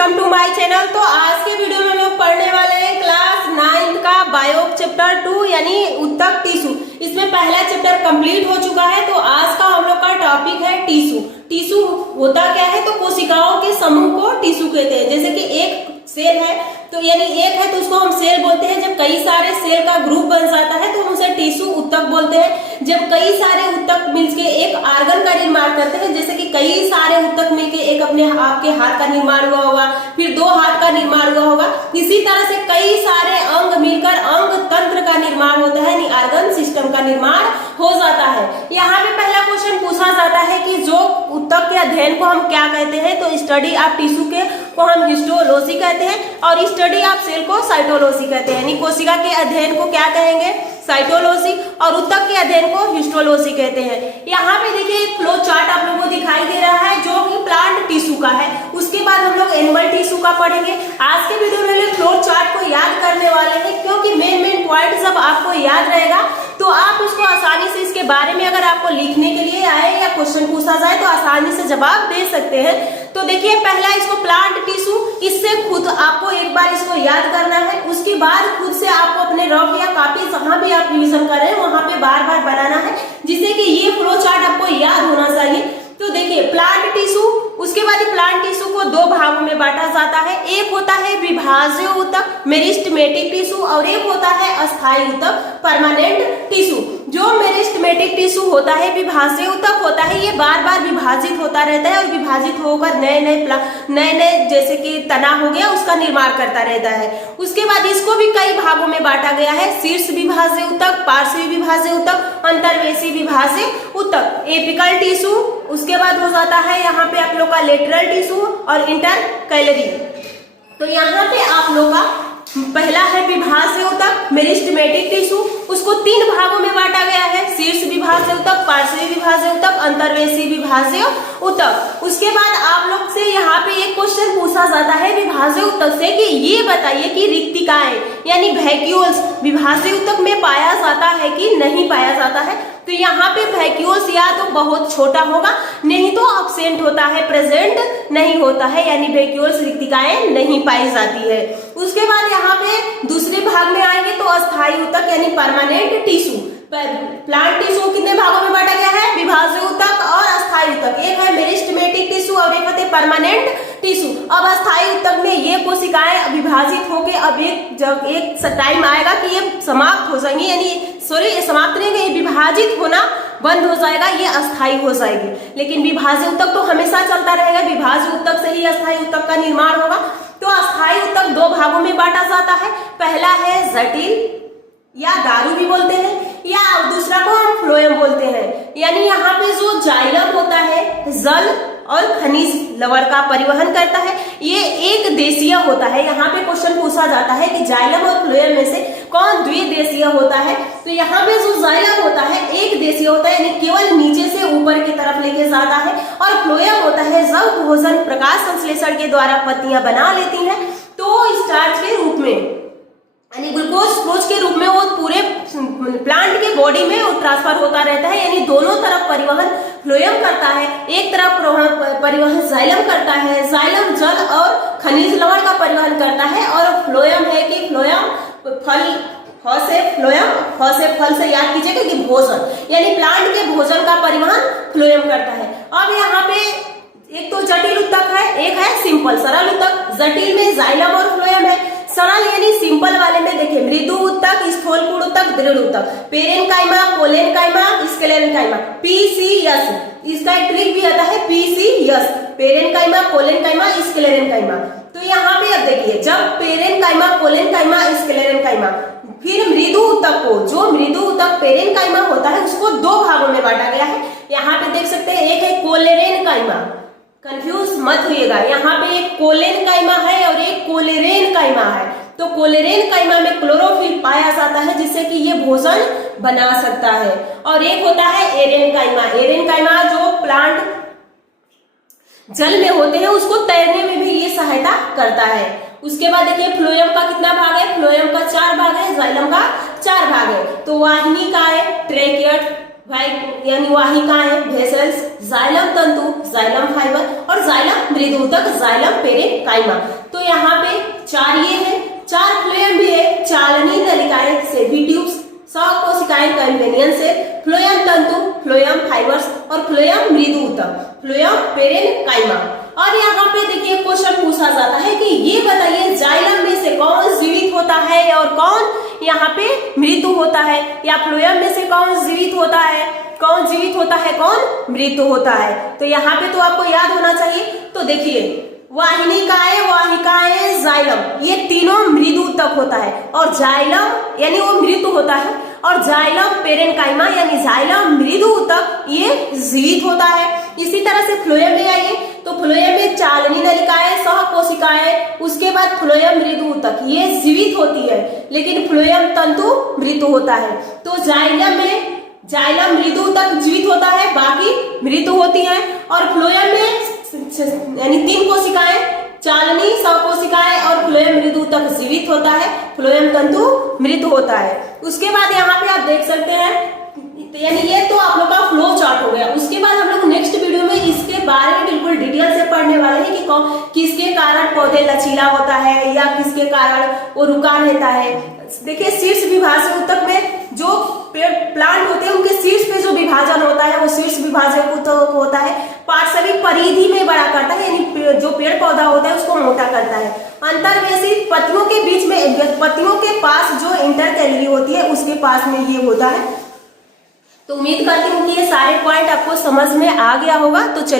Welcome to my channel. तो आज के वीडियो में हम लोग पढ़ने वाले हैं क्लास 9 का बायो चैप्टर 2 यानी उत्तक टिश्यू। इसमें पहला चैप्टर कंप्लीट हो चुका है। तो आज का हम लोग का टॉपिक है टिश्यू। टिश्यू होता क्या है? तो कोशिकाओं के समूह को टिश्यू कहते हैं। जैसे कि एक सेल है तो यानी एक है तो उसको हम सेल बोलते हैं। जब कई सारे सेल का ग्रुप बन जाता है तो हम उसे टिश्यू उत्तक बोलते हैं। जब कई सारे उत्तक मिलके एक आर्गन का निर्माण करते हैं, जैसे कि कई सारे उत्तक मिलके एक अपने आपके हाथ का निर्माण हुआ होगा, फिर दो हाथ का निर्माण हुआ होगा, इसी तरह से कई सारे अंग मिलकर अंग तंत्र का निर्माण होता है, यानी आर्गन सिस्टम का निर्माण हो जाता है। यहाँ पे पहला क्वेश्चन पूछा जाता है कि जो उत्तक के अध्ययन को हम क्या कहते हैं? तो स्टडी ऑफ टिश्यू को हम हिस्टोलॉजी कहते हैं और स्टडी ऑफ सेल को साइटोलॉजी कहते हैं। यानी कोशिका के अध्ययन को क्या कहेंगे? साइटोलॉजी, और उत्तक के अध्ययन को हिस्टोलॉजी कहते हैं। यहाँ पे देखिए एक फ्लो चार्ट आप लोगों को दिखाई दे रहा है जो कि प्लांट टिश्यू का है। उसके बाद हम लोग एनिमल टिश्यू का पढ़ेंगे। आज के वीडियो में हम फ्लो चार्ट को याद करने वाले हैं, क्योंकि मेन पॉइंट जब आपको याद रहेगा तो आप उसको आसानी से इसके बारे में अगर आपको लिखने के लिए आए या क्वेश्चन पूछा जाए तो आसानी से जवाब दे सकते हैं। तो देखिए पहला इसको प्लांट टिश्यू, इससे खुद आपको एक बार इसको याद करना है। उसके बाद खुद से आपको अपने रफ या कॉपी जहां भी आप रिवीजन कर रहे हैं वहां पे बार बार बनाना है, जिससे कि ये फ्लो चार्ट आपको याद होना चाहिए। तो देखिए प्लांट टिश्यू, उसके बाद प्लांट टिश्यू को दो भागों में बांटा जाता है। एक होता है विभाज्य उत्तक मेरिस्टेमेटिक टिश्यू और एक होता है अस्थायी उत्तक परमानेंट टिश्यू। जो मेरिस्टेमेटिक टिश्यू होता है, विभाज्य उत्तक होता है, ये बार बार विभाजित होता रहता है और विभाजित होकर नए नए जैसे कि तना हो गया उसका निर्माण करता रहता है। उसके बाद इसको भी कई भागों में बांटा गया है। शीर्ष विभाज्य उत्तक, पार्श्वी विभाज्य उत्तक, अंतर्वेशी विभाज्य उत्तक, एपिकल टिश्यू। उसके बाद हो जाता है यहाँ पे आप लोग का लेटरल टिश्यू और इंटरकैलरी। तो यहाँ पे आप लोग का पहला है विभाज्य उत्तक मेरिस्टेमेटिक टिश्यू, उसको तीन भागों में बांटा गया है। शीर्ष विभाज्य उत्तक, पार्श्वी विभाज्य उत्तक, अंतर्वेशी विभाज्य उत्तक। उसके बाद आप लोग से यहाँ पे एक क्वेश्चन पूछा जाता है विभाज्य उत्तक से कि ये बताइए कि रिक्तिकाएं यानी वैक्यूल्स विभाज्य उत्तक में पाया जाता है कि नहीं पाया जाता है? तो यहाँ पे वैक्यूल्स या तो बहुत छोटा होगा, नहीं तो एब्सेंट होता है, प्रेजेंट नहीं होता है, यानी वैक्यूल्स रिक्तिकाएं नहीं पाई जाती है। उसके बाद यहाँ पे दूसरे भाग में आएंगे तो अस्थायी उत्तक यानी परमानेंट टिश्यू। प्लांट टिश्यू कितने भागों में बांटा गया है? विभाज्य उत्तक और अस्थायी उत्तक। एक है मेरिस्टेमेटिक टिश्यू और एक है परमानेंट टिश्यू। अब अस्थायी उत्तक में ये कोशिकाएं विभाजित होकर अब एक टाइम आएगा कि ये समाप्त हो जाएंगी, यानी ये समाप्त नहीं, ये विभाजित होना बंद हो जाएगा, ये अस्थायी हो जाएगी। लेकिन विभाज्य उत्तक तो हमेशा चलता रहेगा, विभाज्य उत्तक से ही अस्थायी उत्तक का निर्माण होगा। तो अस्थायी उत्तक दो भागों में बांटा जाता है। पहला है जटिल या दारू भी बोलते हैं, या दूसरा को हम फ्लोएम बोलते हैं। यानी यहाँ पे जो जाइलम होता है जल और खनिज लवण का परिवहन करता है, ये एक देशीय होता है। यहाँ पे क्वेश्चन पूछा जाता है कि जाइलम और फ्लोएम में से कौन द्विदेशीय होता है? तो यहाँ पे जो जाइलम होता है एक देशीय होता है, यानी केवल नीचे से ऊपर की तरफ लेके जाता है, और फ्लोएम होता है जब भोजन प्रकाश संश्लेषण के द्वारा पत्तियां बना लेती हैं तो स्टार्च के रूप में यानी ग्लूकोज के रूप में वो पूरे प्लांट के बॉडी में ट्रांसफर होता रहता है। यानी दोनों तरफ परिवहन फ्लोएम करता है, एक तरफ परिवहन जाइलम करता है। जाइलम जल और खनिज लवण का परिवहन करता है, और फ्लोएम है कि फ्लोएम फल से याद कीजिएगा कि भोजन यानी प्लांट के भोजन का परिवहन फ्लोएम करता है। अब यहाँ पे एक तो जटिल उत्तक है, एक है सिंपल सरल उत्तक। जटिल में जाइलम और फ्लोएम है। सरल यानी सिंपल वाले में देखिए मृदु उत्तक, स्थूलकुड़ उत्तक, दृढ़ उत्तक, पेरेनकाइमा, कोलेनकाइमा, स्क्लेरेनकाइमा, पीसीएस। इसका एक ट्रिक भी आता है पीसीएस, पेरेनकाइमा, कोलेनकाइमा, स्क्लेरेनकाइमा। तो यहाँ पे अब देखिए जब पेरेनकाइमा, कोलेनकाइमा, स्क्लेरेनकाइमा, फिर मृदु उत्तक को, जो मृदु उत्तक पेरेनकाइमा होता है उसको दो भागों में बांटा गया है। यहाँ पे देख सकते हैं एक है कोलेरेनकाइमा, कंफ्यूज मत होइएगा, यहाँ पे एक कोलेनकाइमा है और एक कोलेरेनकाइमा है। तो कोलेरेनकाइमा में क्लोरोफिल पाया जाता है जिससे कि ये भोजन बना सकता है, और एक होता है एरेनकाइमा। एरेनकाइमा जो प्लांट जल में होते हैं उसको तैरने में भी ये सहायता करता है। उसके बाद देखिए फ्लोएम का कितना भाग है? फ्लोएम का 4 भाग है, जाइलम का 4 भाग है। तो वाहिनी का है ट्रेकियट यानी वाहिकाएं, वेसल्स, जाइलम तंतु, जाइलम फाइबर और जाइलम मृदुतक, जाइलम पेरेन्काइमा। तो यहाँ पे 4 ये है, 4 फ्लोएम भी है, चालनी नलिकाएं, सेबी ट्यूब्स, सहकोशिकाएं कन्वेनियन से, फ्लोएम तंतु, फ्लोएम फाइबर्स और फ्लोएम मृदुतक, फ्लोएम पेरेन्काइमा। और यहाँ पे देखिए क्वेश्चन पूछा जाता है कि ये बताइए जाइलम में से कौन जीवित होता है और कौन यहाँ पे मृत्यु होता है, या फ्लोएम में से कौन जीवित होता है, कौन जीवित होता है, कौन मृत्यु होता है। तो यहाँ पे तो आपको याद होना चाहिए। तो देखिए वाहिनिकाएं, वाहिकाएं, जाइलम, ये तीनों मृदुतक होता है और जाइलम यानी वो मृत्यु होता है, और जाइलम पेरेन्काइमा यानी जाइलम मृदुतक ये जीवित होता है। इसी तरह से फ्लोएम में आइए तो फ्लोएम में चालनी नलिकाएं, सहकोशिकाएं, उसके बाद फ्लोएम मृदुतक ये जीवित होती है, लेकिन फ्लोएम तंतु मृत्यु होता है। तो जाइलम में जाइलम मृदुतक जीवित होता है, बाकी मृत्यु होती है। और फ्लोएम में यानी 3 कोशिकाएं, चालनी, सहकोशिकाएं और फ्लोएम मृदुतक जीवित होता है, फ्लोएम तंतु मृत्यु होता है। उसके बाद यहाँ पे आप देख सकते हैं, यानी ये तो आप लोग का फ्लो चार्ट हो गया। उसके बाद हम लोग नेक्स्ट वीडियो में इसके बारे में बिल्कुल डिटेल से पढ़ने वाले हैं कि किसके कारण पौधे लचीला होता है या किसके कारण वो रुका रहता है। देखिए शीर्ष विभाजन ऊतक में जो पेड़ प्लांट होते हैं उनके शीर्ष पे जो विभाजन होता है वो शीर्ष विभाजन ऊतक होता है। पार्श्विक परिधि में बड़ा करता है, यानी जो पेड़ पौधा होता है उसको मोटा करता है। अंतर्वेशी पत्तियों के बीच में, पत्तियों के पास जो इंटरकैलरी होती है उसके पास में ये होता है। तो उम्मीद करती हूँ कि ये सारे पॉइंट आपको समझ में आ गया होगा। तो चलिए